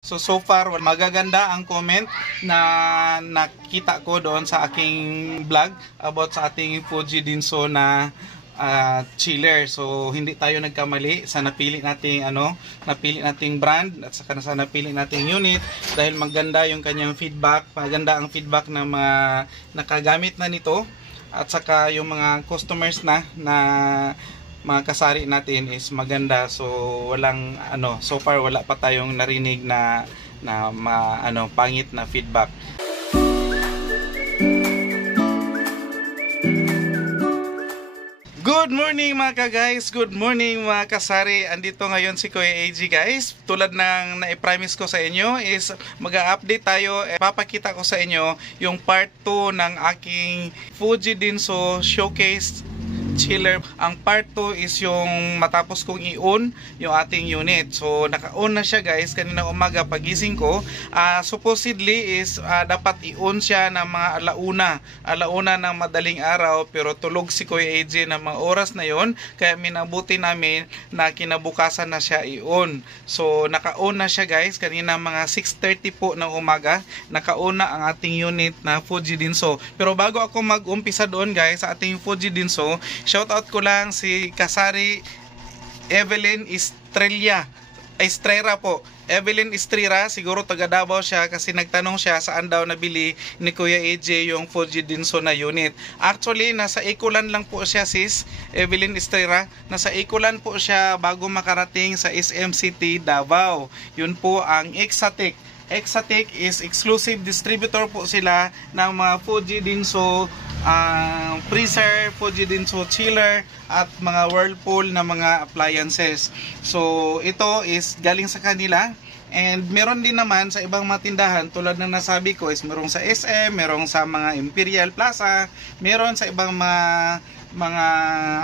So far, magaganda ang comment na nakita ko doon sa aking vlog about sa ating Fuji Dinso na chiller. So hindi tayo nagkamali sa napili nating brand at saka sa napili nating unit dahil maganda yung kanyang feedback, maganda ang feedback ng mga nakagamit na nito at saka yung mga customers na mga kasari natin is maganda. So walang so far wala pa tayong narinig na pangit na feedback. Good morning mga ka-guys, good morning mga kasari. Andito ngayon si Kuya AG guys. Tulad ng na-promise ko sa inyo is mag-update tayo. Papakita ko sa inyo yung part 2 ng aking Fuji Dinso Showcase chiller. Ang part 2 is yung matapos kong i-on yung ating unit. So naka-on na siya guys kanina umaga pagising ko. Supposedly is dapat i-on siya ng mga alauna ng madaling araw, pero tulog si Kuya AJ ng mga oras na yon, kaya minabuti namin na kinabukasan na siya i-on. So naka-on na siya guys kanina mga 6:30 po ng umaga. Naka-on na ang ating unit na Fuji Dinso. Pero bago ako mag-umpisa doon guys sa ating Fuji Dinso, shoutout ko lang si Kasari Evelyn Estrera po. Evelyn Estrera, siguro taga Davao siya kasi nagtanong siya saan daw nabili ni Kuya AJ yung Fuji Dinso na unit. Actually, nasa Ikulan lang po siya sis, Evelyn Estrera. Nasa Ikulan po siya bago makarating sa SM City, Davao. Yun po ang Exatec. Exatec is exclusive distributor po sila ng mga Fuji Dinso freezer, Fuji Dinso chiller at mga Whirlpool na mga appliances. So ito is galing sa kanila, and meron din naman sa ibang mga tindahan tulad ng nasabi ko is merong sa SM, merong sa mga Imperial Plaza, meron sa ibang mga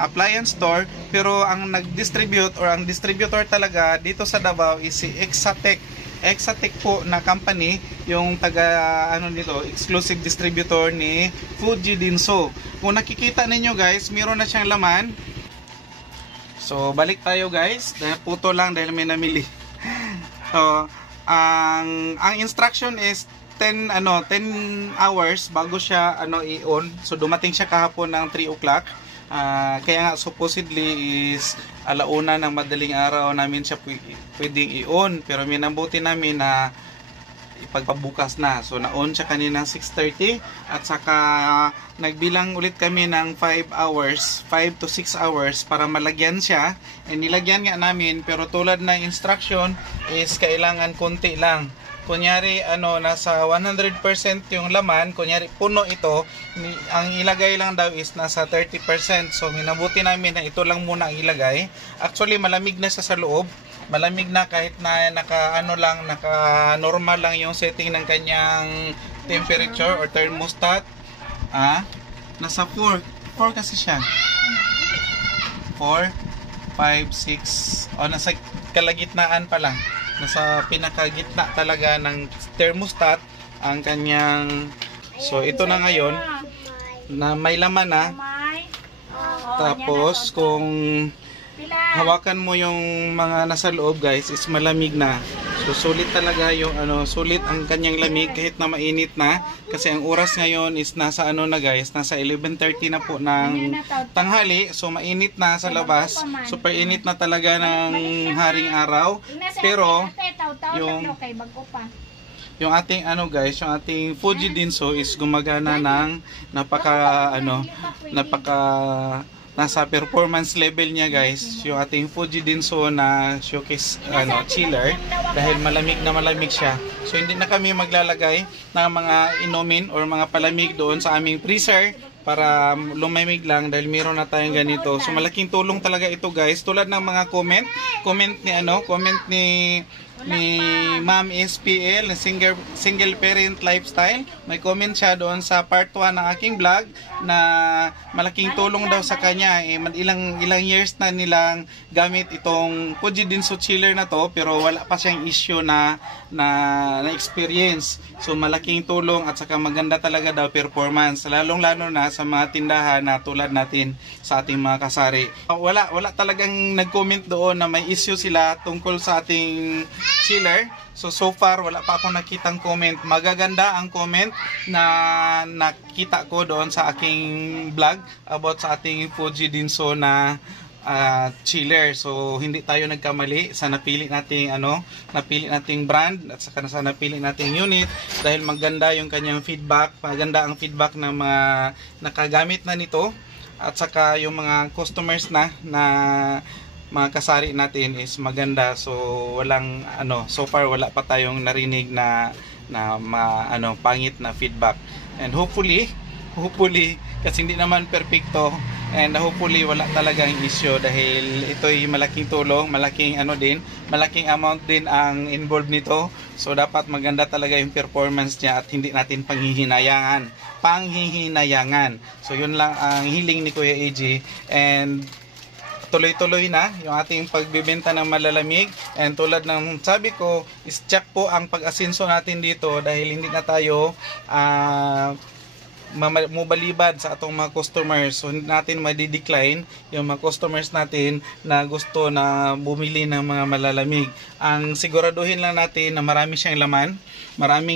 appliance store, pero ang nag-distribute or ang distributor talaga dito sa Davao is si Exatec. Exatec po na company yung nito, exclusive distributor ni Fuji Dinso. Kung nakikita ninyo guys, meron na siyang laman. So balik tayo guys, dahil puto lang dahil may namili. So ang instruction is 10 hours bago siya i-on. So dumating siya kahapon ng 3 o'clock. Kaya nga supposedly is alauna ng madaling araw namin siya pwedeng i-on, pero minabuti namin na ipagpabukas na. So na-on siya kanina 6:30 at saka nagbilang ulit kami ng 5 to 6 hours para malagyan siya. Nilagyan nga namin, pero tulad ng instruction is kailangan konti lang. Kunyari nasa 100% yung laman, kunyari puno ito, ang ilagay lang daw is nasa 30%. So minabuti namin na ito lang muna ang ilagay. Actually malamig na sa loob. Malamig na kahit na naka normal lang yung setting ng kanyang temperature or thermostat. Nasa 4 kasi siya. 4, 5, 6. Nasa kalagitnaan pa lang. Nasa pinakagitna talaga ng thermostat ang kanyang. So ito na ngayon na may laman na. Tapos kung hawakan mo yung mga nasa loob guys is malamig na. So sulit talaga yung sulit ang kanyang lamig kahit na mainit na, kasi ang oras ngayon is nasa na guys, nasa 11:30 na po ng tanghali. So mainit na sa labas. Super init na talaga ng haring araw. Pero yung ating guys, yung ating Fuji Dinso is gumagana ng nasa performance level niya guys, yung ating Fuji Dinso na showcase chiller, dahil malamig na malamig siya. So hindi na kami maglalagay ng mga inumin or mga palamig doon sa aming freezer para lumamig lang, dahil meron na tayong ganito. So malaking tulong talaga ito guys, tulad ng mga comment ni Ma'am SPL na single parent lifestyle. May comment siya doon sa part 1 ng aking vlog na malaking tulong daw sa kanya. Ilang years na nilang gamit itong Fuji Dinso chiller na to, pero wala pa siyang issue na experience. So malaking tulong at saka maganda talaga daw performance, lalong-lalo na sa mga tindahan na tulad natin sa ating mga kasari. Wala talagang nag-comment doon na may issue sila tungkol sa ating chiller. So far wala pa akong nakitang comment. Magaganda ang comment na nakita ko doon sa aking vlog about sa ating Fuji Dinso na chiller. So hindi tayo nagkamali sa napili nating brand at saka sa napili nating unit dahil maganda yung kanyang feedback. Maganda ang feedback ng mga nakagamit na nito at saka yung mga customers na mga kasari natin is maganda. So walang so far wala pa tayong narinig na pangit na feedback. And hopefully kasi hindi naman perfecto, and hopefully wala talagang issue dahil ito ay malaking tulong, malaking amount din ang involved nito. So dapat maganda talaga yung performance niya at hindi natin panghihinayangan. So yun lang ang hiling ni Kuya AJ, and tuloy-tuloy na yung ating pagbibenta ng malalamig. And tulad ng sabi ko, is check po ang pag-asenso natin dito dahil hindi na tayo mubalibad sa atong mga customers. So hindi natin ma-decline yung mga customers natin na gusto na bumili ng mga malalamig. Ang siguraduhin lang natin na maraming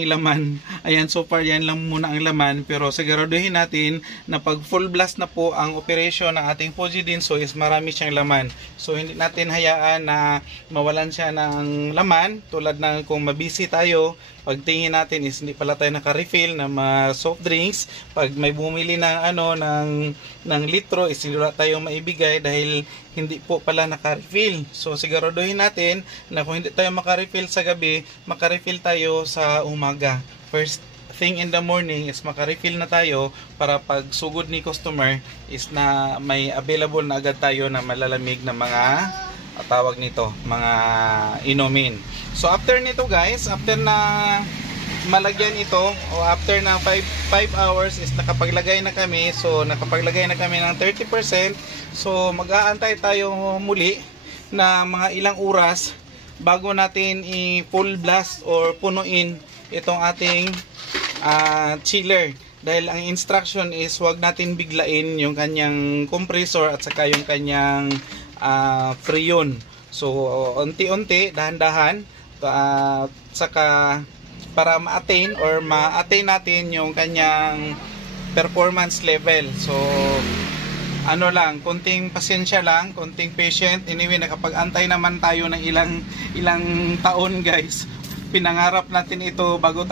laman. Ayan, so far yan lang muna ang laman, pero siguraduhin natin na pag full blast na po ang operation ng ating Fuji Dinso is marami siyang laman. So hindi natin hayaan na mawalan siya ng laman, tulad ng kung mabisi tayo, pagtingin natin is hindi pala tayo naka-refill ng mga soft drinks. Pag may bumili ng litro is hindi tayo maibigay dahil hindi po pala naka-refill. So siguraduhin natin na kung hindi tayo maka-refill sa gabi, maka-refill tayo sa umaga. First thing in the morning is maka-refill na tayo para pag sugod ni customer is na may available na agad tayo na malalamig na mga tawag nito, mga inumin. So after nito guys, after na malagyan ito o after na 5 hours is nakapaglagay na kami. So nakapaglagay na kami ng 30%. So mag-aantay tayo muli na mga ilang oras bago natin i-full blast or punuin itong ating chiller. Dahil ang instruction is wag natin biglain yung kanyang compressor at saka yung kanyang freon. So unti-unti, dahan-dahan, saka para ma-attain natin yung kanyang performance level. So konting pasensya lang, konting patient. Anyway, nakapag-antay naman tayo ng ilang taon guys. Pinangarap natin ito bago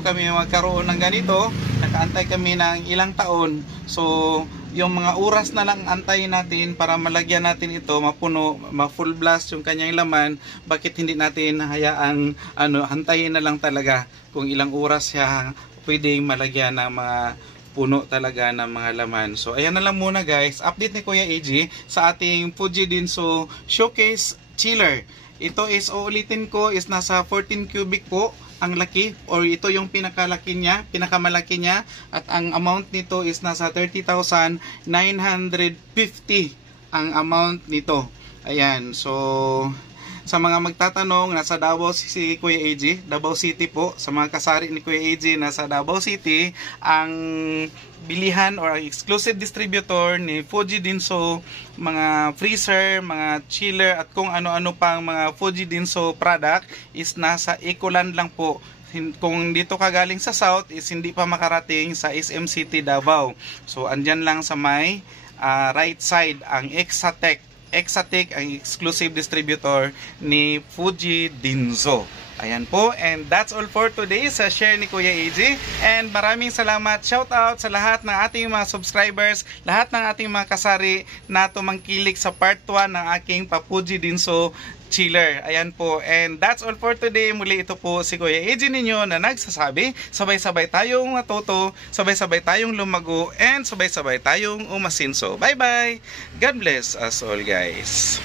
kami magkaroon ng ganito. Nakaantay kami ng ilang taon. So yung mga oras na lang antayin natin para malagyan natin ito, mapuno, ma-full blast yung kanyang laman. Bakit hindi natin hayaang antayin na lang talaga kung ilang oras siya pwedeng malagyan ng mga puno talaga ng mga laman. So ayan na lang muna guys, update ni Kuya AJ sa ating Fuji Dinso Showcase Chiller. Ito is, uulitin ko, is nasa 14 cubic po ang laki, or ito yung pinakamalaki niya, at ang amount nito is nasa 30,950 ang amount nito. Ayan, so sa mga magtatanong, nasa Davao si Kuya AJ, Davao City po. Sa mga kasari ni Kuya AJ, nasa Davao City. Ang bilihan or ang exclusive distributor ni Fuji Dinso, mga freezer, mga chiller, at kung ano-ano pang mga Fuji Dinso product is nasa Ecoland lang po. Kung dito ka galing sa South is hindi pa makarating sa SM City, Davao. So andyan lang sa may right side ang Exatec ang exclusive distributor ni Fuji Dinso. Ayan po, and that's all for today sa share ni Kuya AJ. And maraming salamat, shout out sa lahat ng ating mga subscribers, lahat ng ating mga kasari na tumangkilik sa part 1 ng aking Fuji Dinso chiller. Ayan po, and that's all for today. Muli ito po si Kuya AJ ninyo na nagsasabi, sabay-sabay tayong matuto, sabay-sabay tayong lumago, and sabay-sabay tayong umasinso. Bye bye! God bless us all guys!